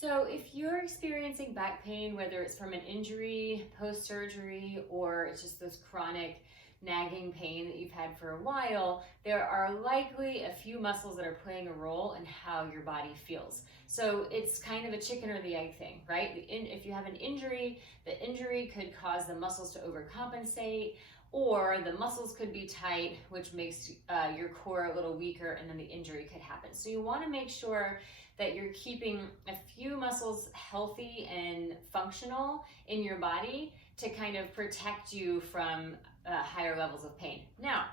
So if you're experiencing back pain, whether it's from an injury, post-surgery, or it's just this chronic nagging pain that you've had for a while, there are likely a few muscles that are playing a role in how your body feels. So it's kind of a chicken or the egg thing, right? If you have an injury, the injury could cause the muscles to overcompensate, or the muscles could be tight, which makes your core a little weaker, and then the injury could happen. So you want to make sure that you're keeping a few muscles healthy and functional in your body to kind of protect you from higher levels of pain. Now,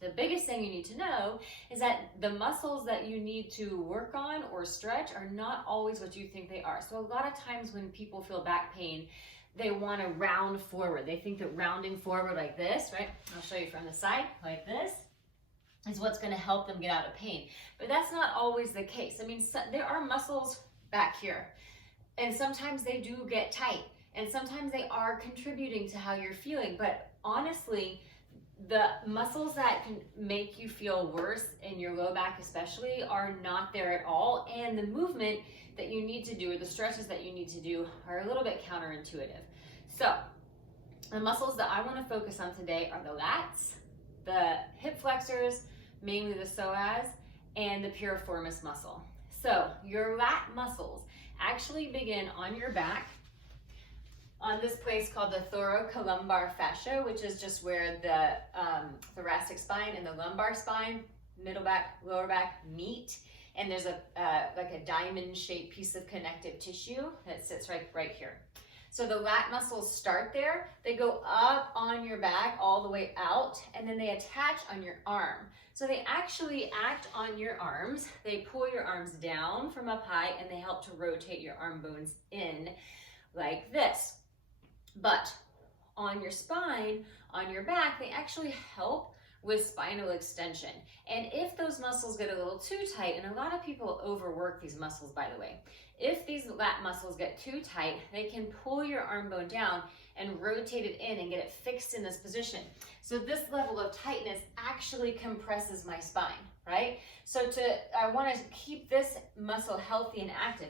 the biggest thing you need to know is that the muscles that you need to work on or stretch are not always what you think they are. So a lot of times when people feel back pain, they want to round forward. They think that rounding forward like this, right? I'll show you from the side, like this, is what's going to help them get out of pain. But that's not always the case. I mean, there are muscles back here, and sometimes they do get tight, and sometimes they are contributing to how you're feeling. But honestly, the muscles that can make you feel worse in your low back especially are not there at all, and the movement that you need to do, or the stretches that you need to do, are a little bit counterintuitive. So the muscles that I want to focus on today are the lats, the hip flexors, mainly the psoas, and the piriformis muscle. So your lat muscles actually begin on your back, on this place called the thoracolumbar fascia, which is just where the thoracic spine and the lumbar spine, middle back, lower back meet. And there's like a diamond-shaped piece of connective tissue that sits right here. So the lat muscles start there. They go up on your back all the way out, and then they attach on your arm. So they actually act on your arms. They pull your arms down from up high, and they help to rotate your arm bones in like this. But on your spine, on your back, they actually help with spinal extension. And if those muscles get a little too tight, and a lot of people overwork these muscles, by the way, if these lat muscles get too tight, they can pull your arm bone down and rotate it in and get it fixed in this position. So this level of tightness actually compresses my spine, right? So I want to keep this muscle healthy and active.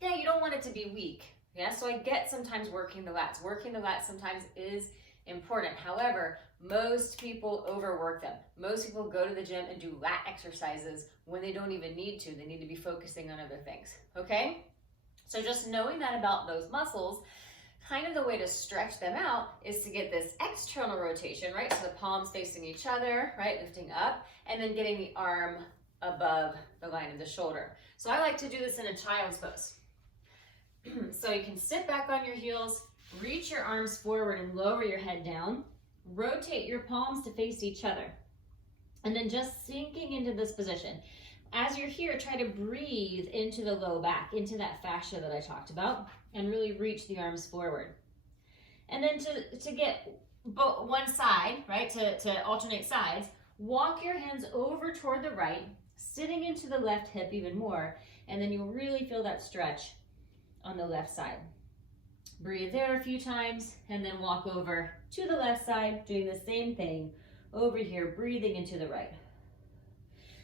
Yeah, you don't want it to be weak. Yeah, so I get sometimes working the lats. Working the lats sometimes is important. However, most people overwork them. Most people go to the gym and do lat exercises when they don't even need to. They need to be focusing on other things, okay? So just knowing that about those muscles, kind of the way to stretch them out is to get this external rotation, right? So the palms facing each other, right? Lifting up, and then getting the arm above the line of the shoulder. So I like to do this in a child's pose. So you can sit back on your heels, reach your arms forward and lower your head down, rotate your palms to face each other, and then just sinking into this position. As you're here, try to breathe into the low back, into that fascia that I talked about, and really reach the arms forward. And then to get one side, right, to alternate sides, walk your hands over toward the right, sitting into the left hip even more, and then you'll really feel that stretch on the left side. Breathe there a few times, and then walk over to the left side, doing the same thing over here, breathing into the right.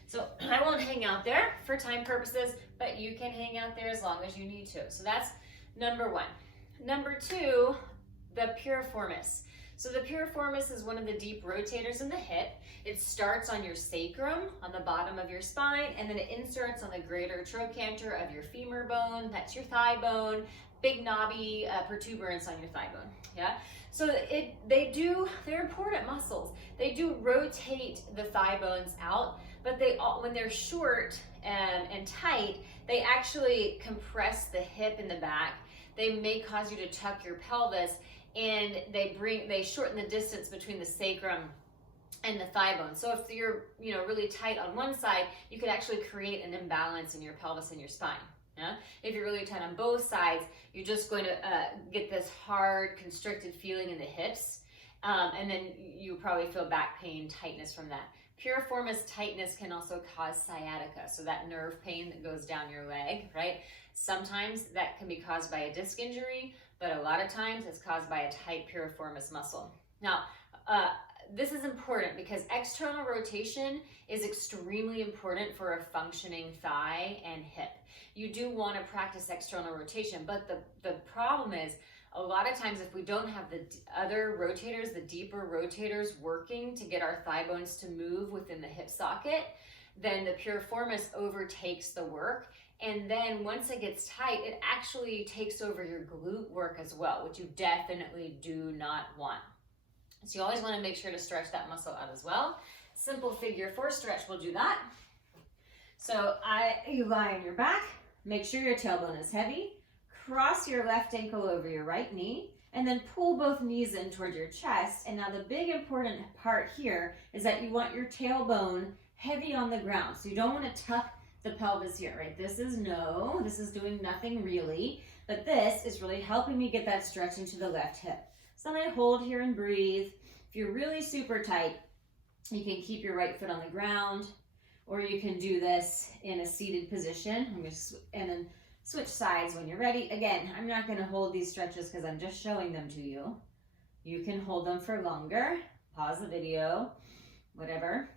So I won't hang out there for time purposes, but you can hang out there as long as you need to. So that's number one. Number two, the piriformis. So the piriformis is one of the deep rotators in the hip. It starts on your sacrum, on the bottom of your spine, and then it inserts on the greater trochanter of your femur bone. That's your thigh bone. Big knobby protuberance on your thigh bone, yeah? So they're important muscles. They do rotate the thigh bones out, but when they're short and tight, they actually compress the hip in the back. They may cause you to tuck your pelvis, and they shorten the distance between the sacrum and the thigh bone. So if you're really tight on one side, you could actually create an imbalance in your pelvis and your spine. Yeah? If you're really tight on both sides, you're just going to get this hard, constricted feeling in the hips, and then you probably feel back pain, tightness from that. Piriformis tightness can also cause sciatica, so that nerve pain that goes down your leg, right? Sometimes that can be caused by a disc injury, but a lot of times it's caused by a tight piriformis muscle. Now, this is important because external rotation is extremely important for a functioning thigh and hip. You do want to practice external rotation, but the problem is a lot of times if we don't have the other rotators, the deeper rotators working to get our thigh bones to move within the hip socket, then the piriformis overtakes the work. And then once it gets tight, it actually takes over your glute work as well, which you definitely do not want. So you always want to make sure to stretch that muscle out as well. Simple figure 4 stretch will do that. So you lie on your back, make sure your tailbone is heavy, cross your left ankle over your right knee, and then pull both knees in toward your chest. And now the big important part here is that you want your tailbone heavy on the ground. So you don't want to tuck the pelvis here, right? This is doing nothing really, but this is really helping me get that stretch into the left hip. So then I hold here and breathe. If you're really super tight, you can keep your right foot on the ground, or you can do this in a seated position. And then switch sides when you're ready. Again, I'm not gonna hold these stretches because I'm just showing them to you. You can hold them for longer. Pause the video, whatever.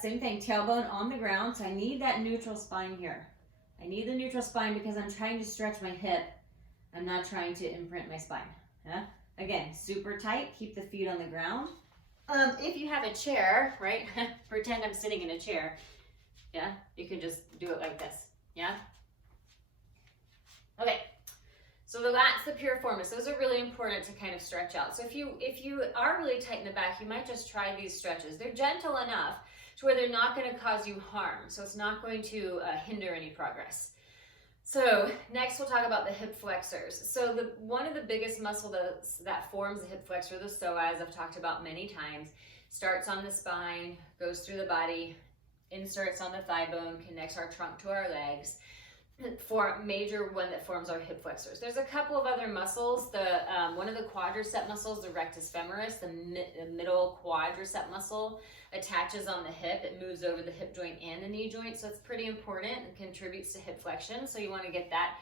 Same thing, tailbone on the ground. So I need that neutral spine here. I need the neutral spine because I'm trying to stretch my hip. I'm not trying to imprint my spine. Yeah? Again, super tight, keep the feet on the ground. If you have a chair, right? Pretend I'm sitting in a chair. Yeah, you can just do it like this. Yeah? Okay. So the lats, the piriformis, those are really important to kind of stretch out. So if you are really tight in the back, you might just try these stretches. They're gentle enough to where they're not going to cause you harm. So it's not going to hinder any progress. So next we'll talk about the hip flexors. So one of the biggest muscle that forms the hip flexor, the psoas, I've talked about many times, starts on the spine, goes through the body, inserts on the thigh bone, connects our trunk to our legs. For major one that forms our hip flexors. There's a couple of other muscles. One of the quadricep muscles, the rectus femoris, the middle quadricep muscle, attaches on the hip. It moves over the hip joint and the knee joint, so it's pretty important and contributes to hip flexion. So you want to get that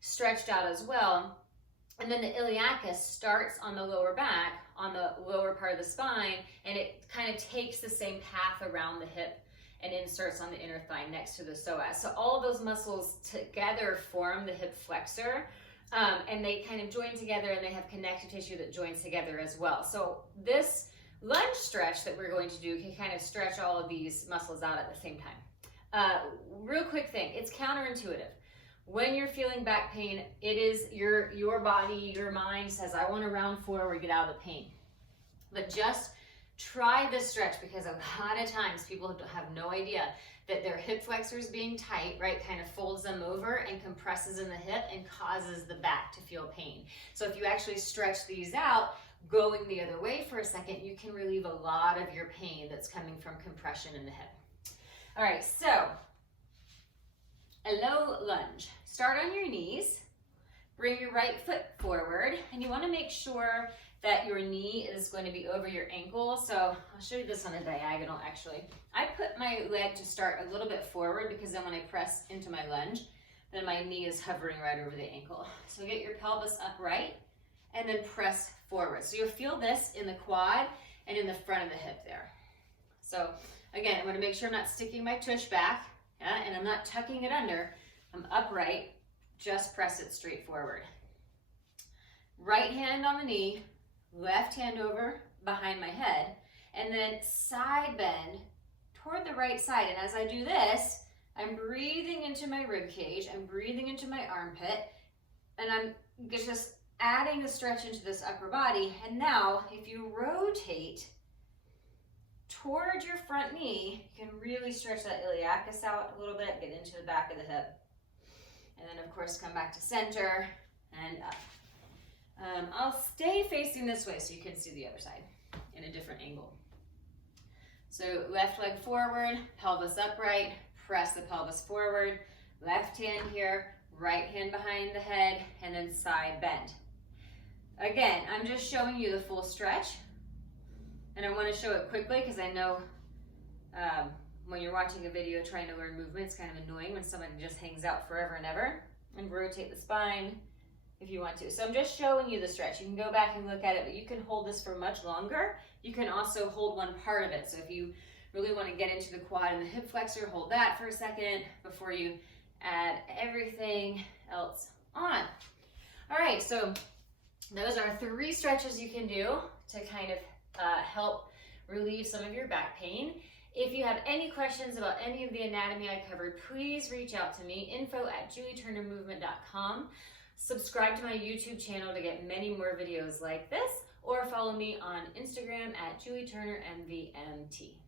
stretched out as well. And then the iliacus starts on the lower back, on the lower part of the spine, and it kind of takes the same path around the hip and inserts on the inner thigh next to the psoas. So all of those muscles together form the hip flexor, and they kind of join together and they have connective tissue that joins together as well. So this lunge stretch that we're going to do can kind of stretch all of these muscles out at the same time. Real quick thing, it's counterintuitive. When you're feeling back pain, it is your body, your mind says, I want to round forward, get out of the pain. But just try this stretch because a lot of times people have no idea that their hip flexors being tight, right, kind of folds them over and compresses in the hip and causes the back to feel pain. So if you actually stretch these out, going the other way for a second, you can relieve a lot of your pain that's coming from compression in the hip. All right, so a low lunge. Start on your knees, bring your right foot forward, and you want to make sure that your knee is going to be over your ankle. So I'll show you this on a diagonal actually. I put my leg to start a little bit forward because then when I press into my lunge, then my knee is hovering right over the ankle. So get your pelvis upright and then press forward. So you'll feel this in the quad and in the front of the hip there. So again, I'm going to make sure I'm not sticking my tush back, yeah, and I'm not tucking it under. I'm upright, just press it straight forward. Right hand on the knee, left hand over behind my head, and then side bend toward the right side. And as I do this, I'm breathing into my rib cage, I'm breathing into my armpit, and I'm just adding the stretch into this upper body. And now if you rotate towards your front knee, you can really stretch that iliacus out a little bit, get into the back of the hip, and then of course come back to center and up. I'll stay facing this way so you can see the other side in a different angle. So left leg forward, pelvis upright, press the pelvis forward, left hand here, right hand behind the head, and then side bend. Again, I'm just showing you the full stretch, and I want to show it quickly because I know when you're watching a video trying to learn movement, it's kind of annoying when somebody just hangs out forever and ever. And rotate the spine, if you want to. So I'm just showing you the stretch. You can go back and look at it, but you can hold this for much longer. You can also hold one part of it. So if you really want to get into the quad and the hip flexor, hold that for a second before you add everything else on. All right, so those are 3 stretches you can do to kind of help relieve some of your back pain. If you have any questions about any of the anatomy I covered, please reach out to me, info@julieturnermovement.com. Subscribe to my YouTube channel to get many more videos like this, or follow me on Instagram @JulieTurnerMVMT.